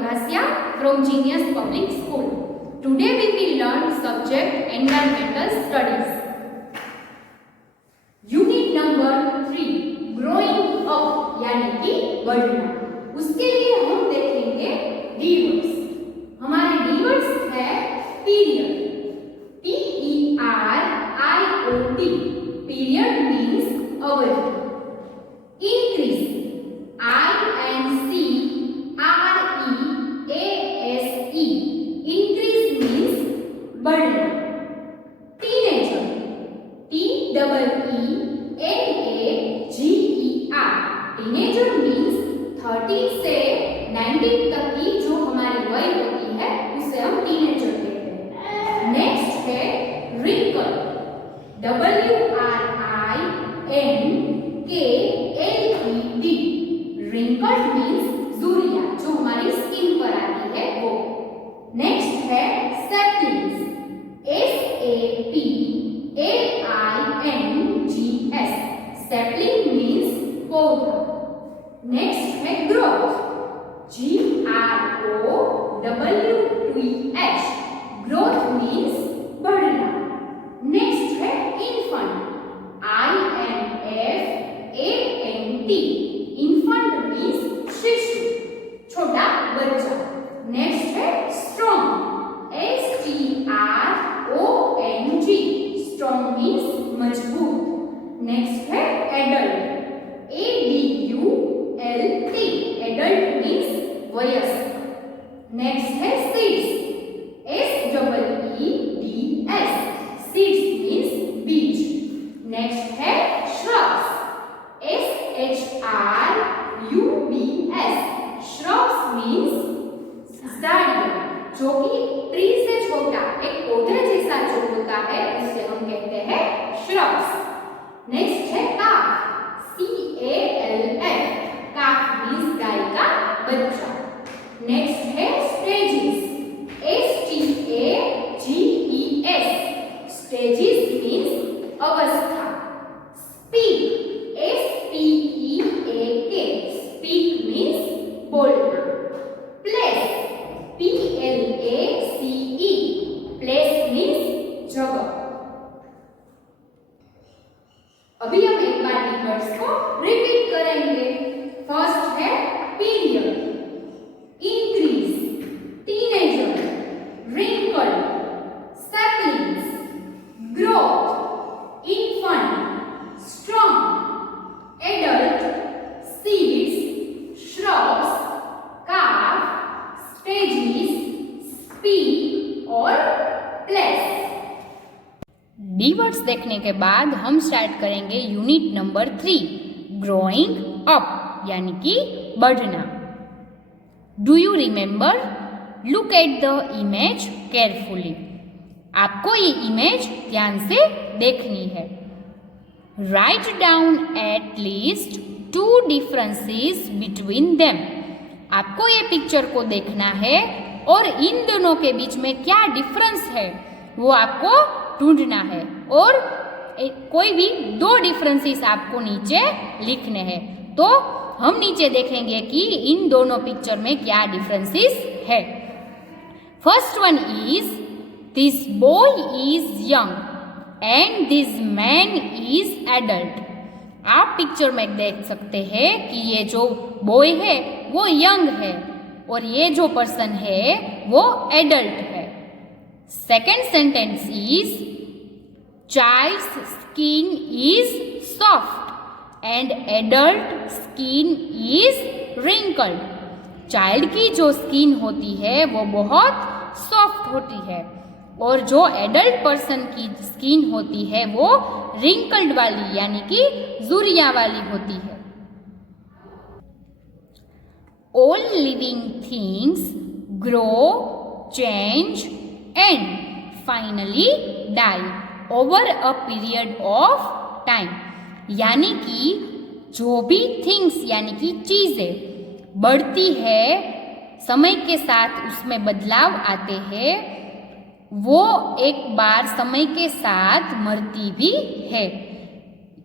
Bagasia from Genius Public School. Today we will learn subject Environmental Studies. Unit number 3 Growing Up यानी कि बढ़ना. उसके लिए हम देखेंगे कीवर्ड्स. हमारे कीवर्ड्स है पीरियड. PERIOD. Period means अवधि. Increase. INCREASE. Increase means बढ़ना. Teenager. TEENAGER. Teenager means 13 से 19 तक की जो हमारी वय होती है उसे हम टीनेजर कहते हैं. नेक्स्ट है wrinkle. WRINKLED. wrinkled means झुर्रियां जो हमारी स्किन पर आती है वो. नेक्स्ट है saplings. SAPLINGS. sapling means पौधा. नेक्स्ट है growth. GROWTH. growth means बढ़ना. नेक्स्ट है infant. INFANT. infant means शिशु छोटा बच्चा. नेक्स्ट है strong. STRONG. strong means मजबूत. नेक्स्ट है adult. ADULT. adult means वयस्क. नेक्स्ट है seeds. SEEDS. seeds means बीज. नेक्स्ट है shrubs. SHRUBS. shrubs means झाड़ियां जो कि ट्री से छोटा एक पौधे जैसा जो होता है उसे हम कहते हैं shrubs. नेक्स्ट है calf. CALF. calf means गाय का बच्चा. नेक्स्ट है stages. STAGES. stages means अवस्था. speak. SPEAK. speak means बोलना. place. PLACE. place means जगह. अभी हम एक बार कीवर्ड्स को रिपीट करेंगे. फर्स्ट है period, increase, teenager, wrinkle, saplings, growth, infant, strong, adult, seeds, shrubs, calf, stages, speak और place. कीवर्ड्स देखने के बाद हम स्टार्ट करेंगे यूनिट नंबर 3 ग्रोइंग अप यानी कि बढ़ना. Do you remember? Look at the image carefully. आपको ये इमेज ध्यान से देखनी है. Write down at least 2 differences between them. आपको ये पिक्चर को देखना है और इन दोनों के बीच में क्या डिफरेंस है वो आपको ढूंढना है और कोई भी 2 डिफरेंसेस आपको नीचे लिखने हैं. तो हम नीचे देखेंगे कि इन दोनों पिक्चर में क्या डिफरेंसेस है. First one is this boy is young and this man is adult. आप पिक्चर में देख सकते हैं कि ये जो बॉय है वो यंग है और ये जो पर्सन है वो एडल्ट है. Second sentence is child's skin is soft and adult skin is wrinkled. Child की जो स्किन होती है वो बहुत सॉफ्ट होती है और जो एडल्ट पर्सन की स्किन होती है वो रिंकल्ड वाली यानी कि झुर्रियां वाली होती है. All living things grow, change and finally die over a period of time. यानी कि जो भी थिंग्स यानी कि चीजें बढ़ती है समय के साथ उसमें बदलाव आते हैं वो एक बार समय के साथ मरती भी है.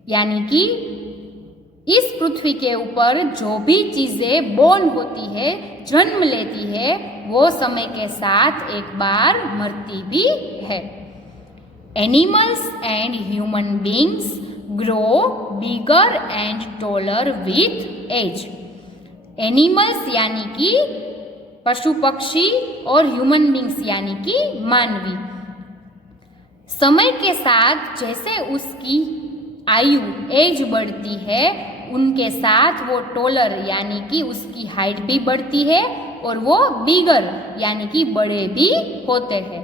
यानी कि इस पृथ्वी के ऊपर जो भी चीजें बोर्न होती है जन्म लेती है वो समय के साथ एक बार मरती भी है। Animals and human beings grow bigger and taller with age. Animals यानी कि पशु पक्षी और ह्यूमन बींग्स यानी कि मानवी समय के साथ जैसे उसकी आयु एज बढ़ती है उनके साथ वो टॉलर यानी कि उसकी हाइट भी बढ़ती है और वो बिगर यानी कि बड़े भी होते हैं।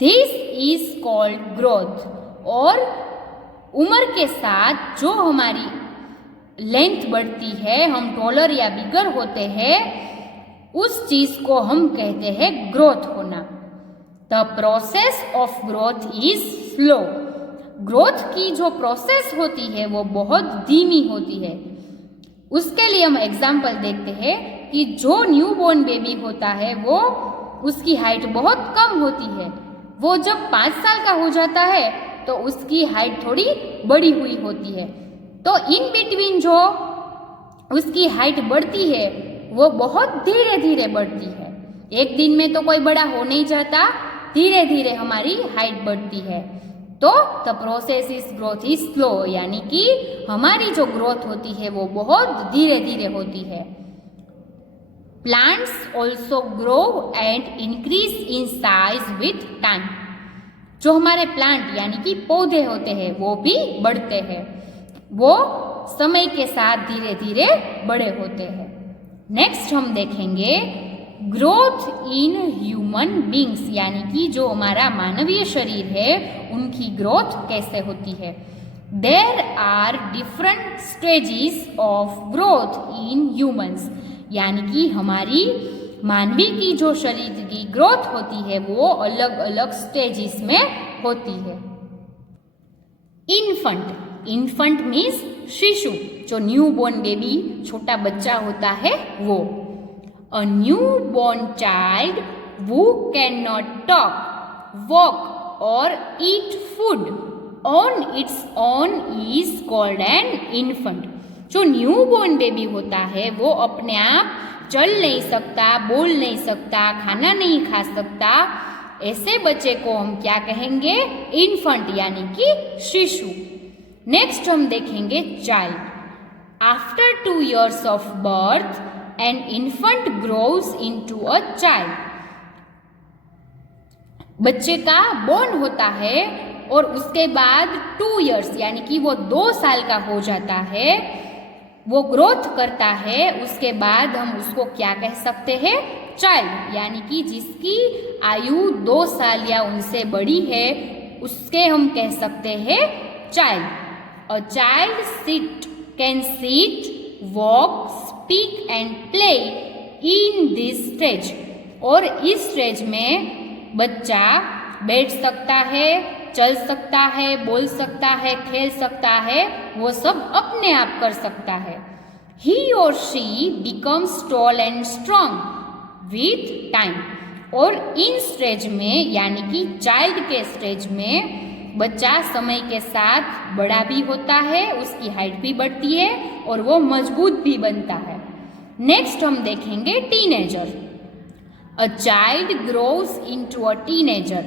This is called growth. और उम्र के साथ जो हमारी लेंथ बढ़ती है, हम टॉलर या बिगर होते हैं, उस चीज को हम कहते हैं ग्रोथ होना। The process of growth is slow. Growth की जो प्रोसेस होती है वो बहुत धीमी होती है। उसके लिए हम एग्जाम्पल देखते हैं कि जो न्यूबॉर्न बेबी होता है वो उसकी हाइट बहुत कम होती है। वो जब 5 साल का हो जाता है तो उसकी हाइट थोड़ी बड़ी हुई होती है। तो इन बिटवीन जो उसकी हाइट बढ़ती है वो बहुत धीरे धीरे बढ़ती है। एक दिन में तो कोई बड़ा हो नहीं जाता, धीरे धीरे हमारी हाइट बढ़ती है। तो the process is growth is slow, यानी कि हमारी जो ग्रोथ होती है वो बहुत धीरे धीरे होती है। Plants also grow and increase in size with time. जो हमारे प्लांट यानी कि पौधे होते हैं वो भी बढ़ते हैं, वो समय के साथ धीरे धीरे बड़े होते हैं। नेक्स्ट हम देखेंगे ग्रोथ इन ह्यूमन बींग्स, यानी कि जो हमारा मानवीय शरीर है उनकी ग्रोथ कैसे होती है। There are different stages of growth in humans, यानी कि हमारी मानवी की जो शरीर की ग्रोथ होती है वो अलग अलग स्टेजेस में होती है। इन्फंट, इन्फंट मीन्स शिशु, जो न्यूबॉर्न बेबी छोटा बच्चा होता है वो। A newborn child who cannot talk, walk or eat food on its own is called an infant. जो न्यूबॉर्न बेबी होता है वो अपने आप चल नहीं सकता, बोल नहीं सकता, खाना नहीं खा सकता, ऐसे बच्चे को हम क्या कहेंगे? इन्फंट यानी कि शिशु। नेक्स्ट हम देखेंगे child. After 2 years of birth an infant grows into a child. बच्चे का बोर्न होता है और उसके बाद 2 years यानी कि वो 2 साल का हो जाता है, वो ग्रोथ करता है, उसके बाद हम उसको क्या कह सकते हैं? चाइल्ड, यानी कि जिसकी आयु 2 साल या उनसे बड़ी है उसके हम कह सकते हैं child. A child can sit, walk, speak and play in this stage. और इस स्टेज में बच्चा बैठ सकता है, चल सकता है, बोल सकता है, खेल सकता है, वो सब अपने आप कर सकता है। He or she becomes tall and strong with time. और इन स्टेज में यानी कि चाइल्ड के स्टेज में बच्चा समय के साथ बड़ा भी होता है, उसकी हाइट भी बढ़ती है और वो मजबूत भी बनता है। नेक्स्ट हम देखेंगे teenager. A child grows into a teenager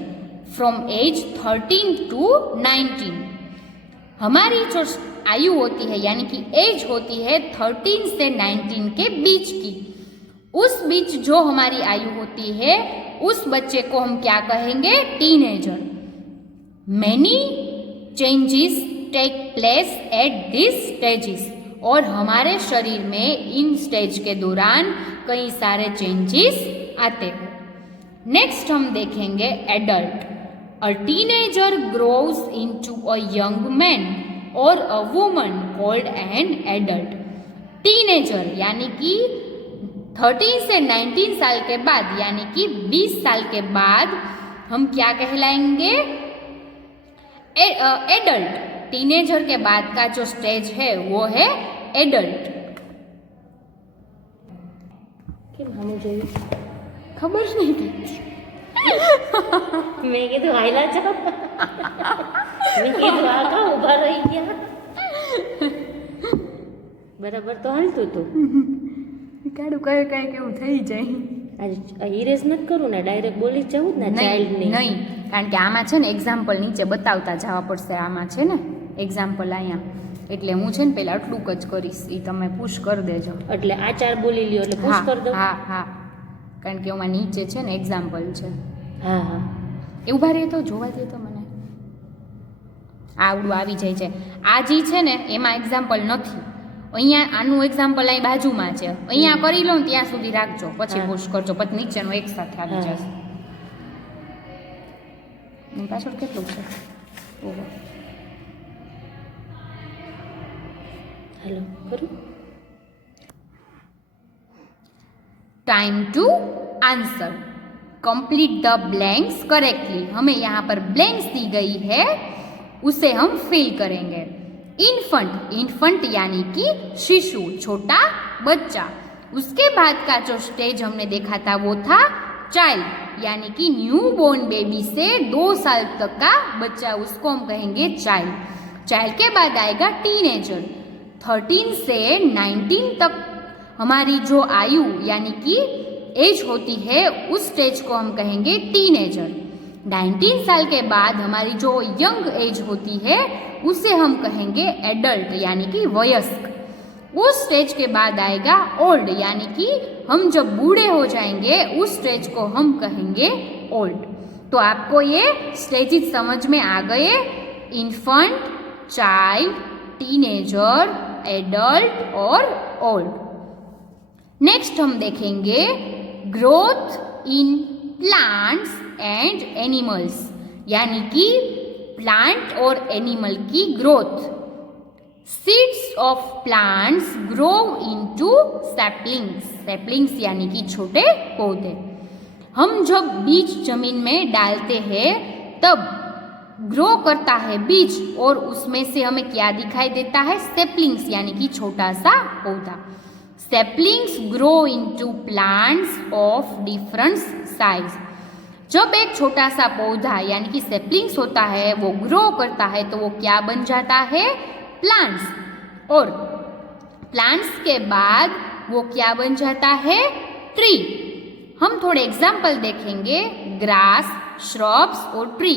from age 13 to 19। हमारी जो आयु होती है यानी कि एज होती है 13 से 19 के बीच की, उस बीच जो हमारी आयु होती है उस बच्चे को हम क्या कहेंगे? Teenager. Many changes take place at these stages. और हमारे शरीर में इन स्टेज के दौरान कई सारे चेंजेस आते हैं। नेक्स्ट हम देखेंगे adult. A teenager grows into a young man और a woman called an adult. Teenager यानी कि 13 से 19 साल के बाद यानी कि 20 साल के बाद हम क्या कहलाएंगे? एडल्ट। टीनेजर के बाद का जो स्टेज है वो है एडल्ट। खबर नहीं थी। मैं कીધું આયલા જાવ મેં કીધું આ કા ઊભા રહી ગયા બરાબર તો હાલતું હતું કાઢું કઈ કઈ કેવું થઈ જાય. આજે ઇરેઝ નથી કરું ને, ડાયરેક્ટ બોલી જ જવું ને ચાઇલ્ડ નહીં નહીં. નહીં, કારણ કે આમાં છે ને એક્ઝામ્પલ નીચે બતાવતા જવા પડશે. આમાં છે ને એક્ઝામ્પલ અહીંયા, એટલે હું છે ને પહેલા આટલુંક જ કરીશ, એ તમે પુશ કરી દેજો. એટલે આ 4 બોલી લ્યો એટલે પુશ કરી દો. હા હા, કારણ કે એમાં નીચે છે ને એક્ઝામ્પલ છે. હા હા, એવું ભારે તો જોવા દે તો મને આવડું આવી જાય છે. આ જે છે ને એમાં એક્ઝામ્પલ નથી. અહીંયા આનું એક્ઝામ્પલ અહીં બાજુમાં છે. અહીંયા કરી લો ને ત્યાં સુધી રાખજો, પછી હા. પુશ કરજો, પછી નીચેનું એક સાથે આવી હા. જશે. એની પાછળ કેટલું છે? ઓહો, હેલો કરું. Time to answer, complete the blanks correctly. हमें यहाँ पर ब्लैंक्स दी गई है, उसे हम फिल करेंगे. इन्फंट, इन्फंट यानी कि शिशु, छोटा बच्चा. उसके बाद का जो स्टेज हमने देखा था वो था चाइल्ड, यानी कि न्यू बोर्न बेबी से 2 साल तक का बच्चा, उसको हम कहेंगे चाइल्ड. चाइल्ड के बाद आएगा टीनेजर. 13 से 19 तक हमारी जो आयु यानी कि एज होती है, उस स्टेज को हम कहेंगे टीनेजर. 19 साल के बाद हमारी जो यंग एज होती है उसे हम कहेंगे एडल्ट, यानी कि वयस्क. उस स्टेज के बाद आएगा ओल्ड, यानी कि हम जब बूढ़े हो जाएंगे उस स्टेज को हम कहेंगे ओल्ड. तो आपको ये स्टेजेस समझ में आ गए? इन्फंट, चाइल्ड, टीनेजर, एडल्ट और ओल्ड. नेक्स्ट हम देखेंगे growth in plants and animals, यानी कि प्लांट और एनिमल की growth. Seeds of plants grow into saplings. Saplings यानी कि छोटे पौधे. हम जब बीज जमीन में डालते हैं तब ग्रो करता है बीज, और उसमें से हमें क्या दिखाई देता है? सैपलिंग्स, यानी कि छोटा सा पौधा. Saplings grow into plants of different size. जब एक छोटा सा पौधा यानी कि सैपलिंग्स होता है वो ग्रो करता है तो वो क्या बन जाता है? प्लांट्स. और प्लांट्स के बाद वो क्या बन जाता है? ट्री. हम थोड़े एग्जाम्पल देखेंगे, ग्रास, श्रब्स और ट्री.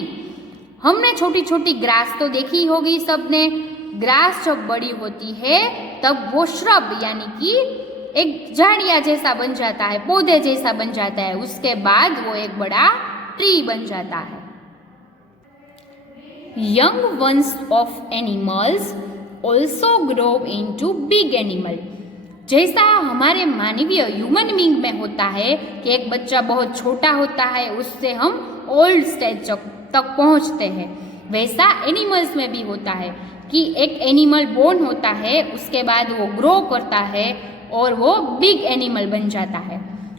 हमने छोटी छोटी ग्रास तो देखी होगी सबने. ग्रास जब बड़ी होती है तब वो श्रब यानी कि एक झाड़िया जैसा बन जाता है, पौधे जैसा बन जाता है. उसके बाद वो एक बड़ा ट्री बन जाता है. Young ones of animals also grow into big animal. जैसा हमारे मानवीय ह्यूमन बीइंग में होता है कि एक बच्चा बहुत छोटा होता है, उससे हम ओल्ड स्टेज तक पहुंचते हैं, वैसा एनिमल्स में भी होता है कि एक एनिमल बोर्न होता है, उसके बाद वो ग्रो करता है और वो बिग एनिमल बन जाता है.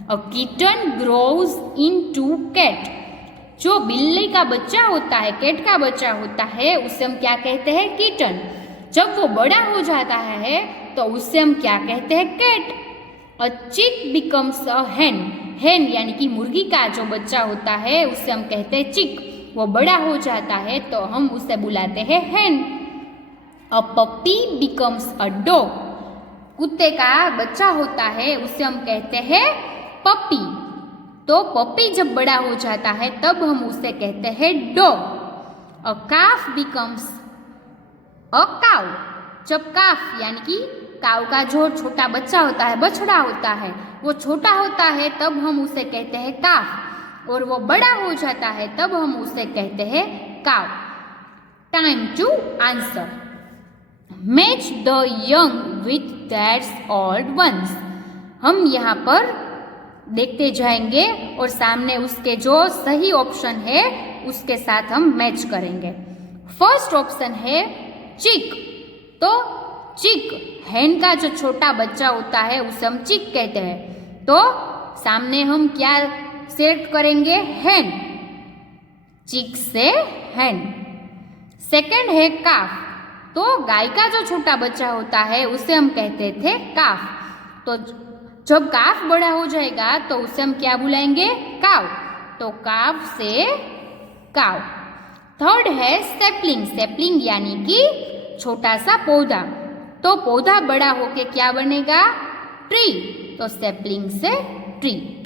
A kitten grows into cat. जो बिल्ली का बच्चा होता है, कैट का बच्चा होता है, उसे हम क्या कहते हैं? किटन. जब वो बड़ा हो जाता है तो उससे हम क्या कहते हैं? कैट. अ चिक बिकम्स अ हेन. हेन यानी कि मुर्गी का जो बच्चा होता है उससे हम कहते हैं चिक. वो बड़ा हो जाता है तो हम उसे बुलाते हैं हेन. A puppy becomes a dog. कुत्ते का बच्चा होता है उसे हम कहते हैं पपी. तो पपी जब बड़ा हो जाता है तब हम उसे कहते हैं dog. A calf becomes a cow. जब काफ यानी कि काउ का जो छोटा बच्चा होता है, बछड़ा होता है, वो छोटा होता है तब हम उसे कहते हैं काफ, और वो बड़ा हो जाता है तब हम उसे कहते हैं cow. Time to answer. Match the young with that's old ones. हम यहाँ पर देखते जाएंगे और सामने उसके जो सही ऑप्शन है उसके साथ हम मैच करेंगे. फर्स्ट ऑप्शन है चिक. तो चिक, हेन का जो छोटा बच्चा होता है उसे हम चिक कहते हैं. तो सामने हम क्या सेलेक्ट करेंगे? हेन. चिक से हेन. सेकंड है काफ. तो गाय का जो छोटा बच्चा होता है उसे हम कहते थे काफ. तो जब काफ बड़ा हो जाएगा तो उसे हम क्या बुलाएंगे? काव. तो काफ से काव. थर्ड है सैपलिंग. सैपलिंग यानी कि छोटा सा पौधा. तो पौधा बड़ा होके क्या बनेगा? ट्री, तो सेपलिंग से ट्री।